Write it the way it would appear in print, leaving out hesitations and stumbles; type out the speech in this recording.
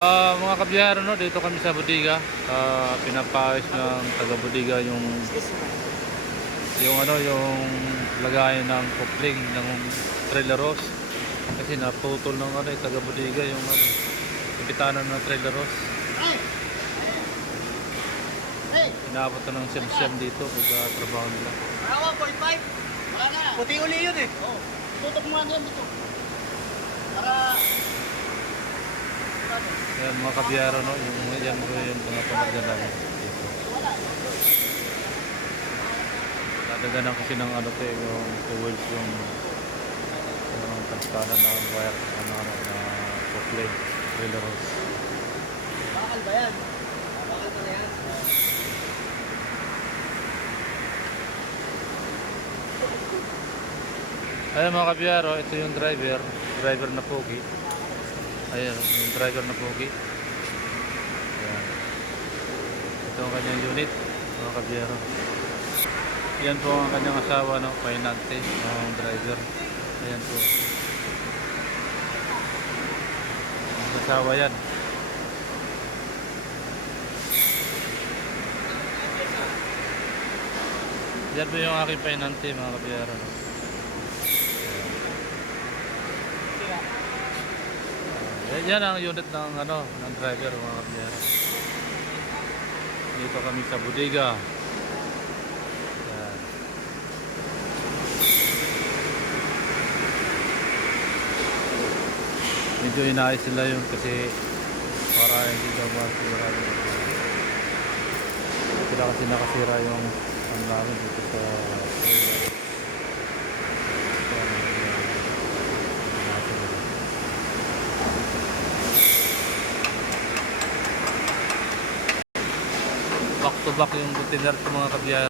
Mga kabiyero, no, dito kami sa bodega. Pinapayos ng taga-bodega yung lagayan ng coupling ng traileros. Kasi naputol ng taga-bodega yung kapitanan ng traileros. Inabot na ng sem dito pag trabaho nila. 1.5. Wala na. Puti uli yun eh. Oo. Tutok mo nga dito. Para... Ayan mga kabiyero, no, yung mga pamagdala dito. Nadaganan kasi ng yung tools yung kapitanan ng wire na coupling traileros. Bakal ba yan? Bakal ba na yan? Ayan mga kabiyero, ito yung driver na pogi. Ayan, yung driver na pogi. Ayan. Ito ang kanyang unit, mga kabiyero. Yan po ang kanyang asawa, no, Painante, ang driver. Ayan po. Ang asawa yan. Yan po yung aking Painante, mga kabiyero. Yan ang unit ng ng driver, mga kabiyero. Dito kami sa bodega. Yan. Medyo inaayos sila yun kasi para hindi daw masira. Sila kasi nakasira yung ang namin dito sa back to back yung container sa mga kabiyero.